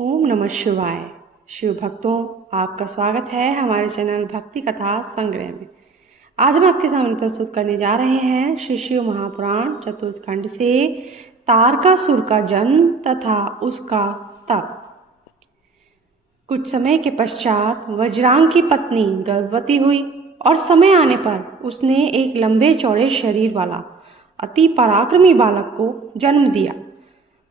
ओम नमः शिवाय। शिव भक्तों, आपका स्वागत है हमारे चैनल भक्ति कथा संग्रह में। आज हम आपके सामने प्रस्तुत करने जा रहे हैं श्री शिव महापुराण चतुर्थ खंड से तारकासुर का जन्म तथा उसका तप। कुछ समय के पश्चात वज्रांग की पत्नी गर्भवती हुई और समय आने पर उसने एक लंबे चौड़े शरीर वाला अति पराक्रमी बालक को जन्म दिया।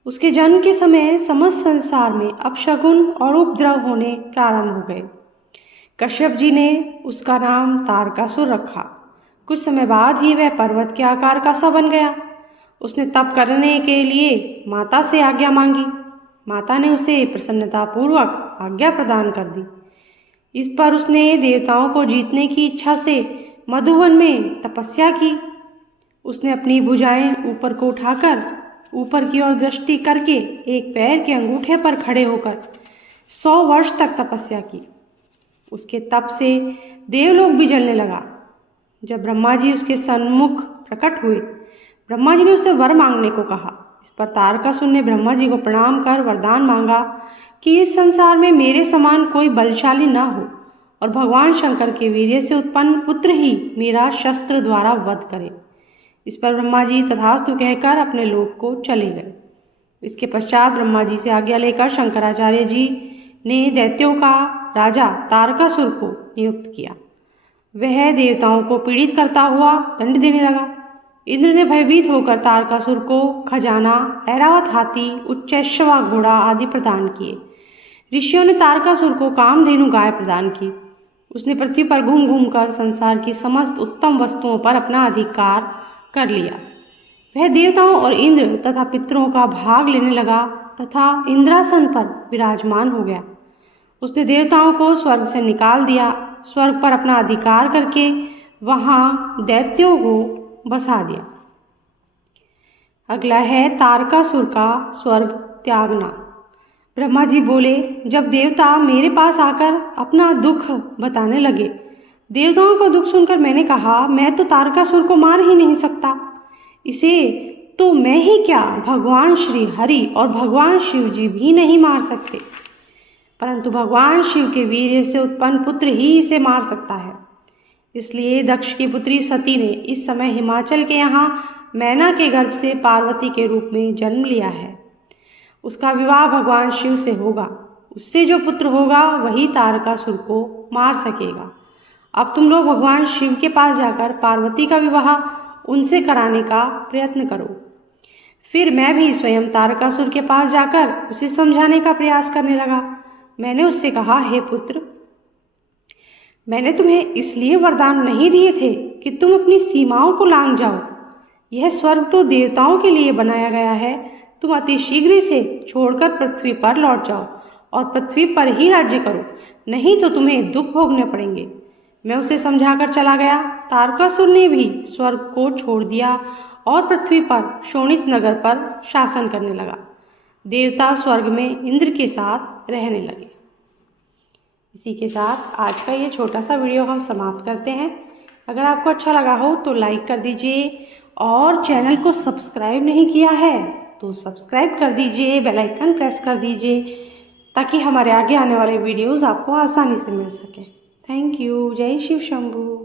उसके जन्म के समय समस्त संसार में अपशगुन और उपद्रव होने प्रारंभ हो गए। कश्यप जी ने उसका नाम तारकासुर रखा। कुछ समय बाद ही वह पर्वत के आकार का सा बन गया। उसने तप करने के लिए माता से आज्ञा मांगी। माता ने उसे प्रसन्नतापूर्वक आज्ञा प्रदान कर दी। इस पर उसने देवताओं को जीतने की इच्छा से मधुवन में तपस्या की। उसने अपनी भुजाएं ऊपर को उठाकर ऊपर की ओर दृष्टि करके एक पैर के अंगूठे पर खड़े होकर 100 वर्ष तक तपस्या की। उसके तप से देवलोक भी जलने लगा। जब ब्रह्मा जी उसके सन्मुख प्रकट हुए, ब्रह्मा जी ने उससे वर मांगने को कहा। इस पर तारकासुर ने ब्रह्मा जी को प्रणाम कर वरदान मांगा कि इस संसार में मेरे समान कोई बलशाली न हो और भगवान शंकर के वीर्य से उत्पन्न पुत्र ही मेरा शस्त्र द्वारा वध करे। इस पर ब्रह्मा जी तथास्तु कहकर अपने लोक को चले गए। इसके पश्चात ब्रह्मा जी से आज्ञा लेकर शंकराचार्य जी ने दैत्यों का राजा तारकासुर को नियुक्त किया। वह देवताओं को पीड़ित करता हुआ दंड देने लगा। इंद्र ने भयभीत होकर तारकासुर को खजाना, ऐरावत हाथी, उच्चैश्रवा घोड़ा आदि प्रदान किए। ऋषियों ने तारकासुर को कामधेनु गाय प्रदान की। उसने पृथ्वी पर घूम घूम कर संसार की समस्त उत्तम वस्तुओं पर अपना अधिकार कर लिया। वह देवताओं और इंद्र तथा पितरों का भाग लेने लगा तथा इंद्रासन पर विराजमान हो गया। उसने देवताओं को स्वर्ग से निकाल दिया। स्वर्ग पर अपना अधिकार करके वहां दैत्यों को बसा दिया। अगला है तारकासुर का स्वर्ग त्यागना। ब्रह्मा जी बोले, जब देवता मेरे पास आकर अपना दुख बताने लगे, देवताओं का दुख सुनकर मैंने कहा, मैं तो तारकासुर को मार ही नहीं सकता। इसे तो मैं ही क्या, भगवान श्री हरि और भगवान शिव जी भी नहीं मार सकते, परंतु भगवान शिव के वीर्य से उत्पन्न पुत्र ही इसे मार सकता है। इसलिए दक्ष की पुत्री सती ने इस समय हिमाचल के यहाँ मैना के गर्भ से पार्वती के रूप में जन्म लिया है। उसका विवाह भगवान शिव से होगा। उससे जो पुत्र होगा वही तारकासुर को मार सकेगा। अब तुम लोग भगवान शिव के पास जाकर पार्वती का विवाह उनसे कराने का प्रयत्न करो। फिर मैं भी स्वयं तारकासुर के पास जाकर उसे समझाने का प्रयास करने लगा। मैंने उससे कहा, हे पुत्र, मैंने तुम्हें इसलिए वरदान नहीं दिए थे कि तुम अपनी सीमाओं को लांघ जाओ। यह स्वर्ग तो देवताओं के लिए बनाया गया है। तुम अति शीघ्र इसे छोड़कर पृथ्वी पर लौट जाओ और पृथ्वी पर ही राज्य करो, नहीं तो तुम्हें दुख भोगने पड़ेंगे। मैं उसे समझाकर चला गया। तारकासुर ने भी स्वर्ग को छोड़ दिया और पृथ्वी पर शोणित नगर पर शासन करने लगा। देवता स्वर्ग में इंद्र के साथ रहने लगे। इसी के साथ आज का ये छोटा सा वीडियो हम समाप्त करते हैं। अगर आपको अच्छा लगा हो तो लाइक कर दीजिए और चैनल को सब्सक्राइब नहीं किया है तो सब्सक्राइब कर दीजिए, बेल आइकन प्रेस कर दीजिए ताकि हमारे आगे आने वाले वीडियोज़ आपको आसानी से मिल सकें। Thank you. जय शिव शंभू।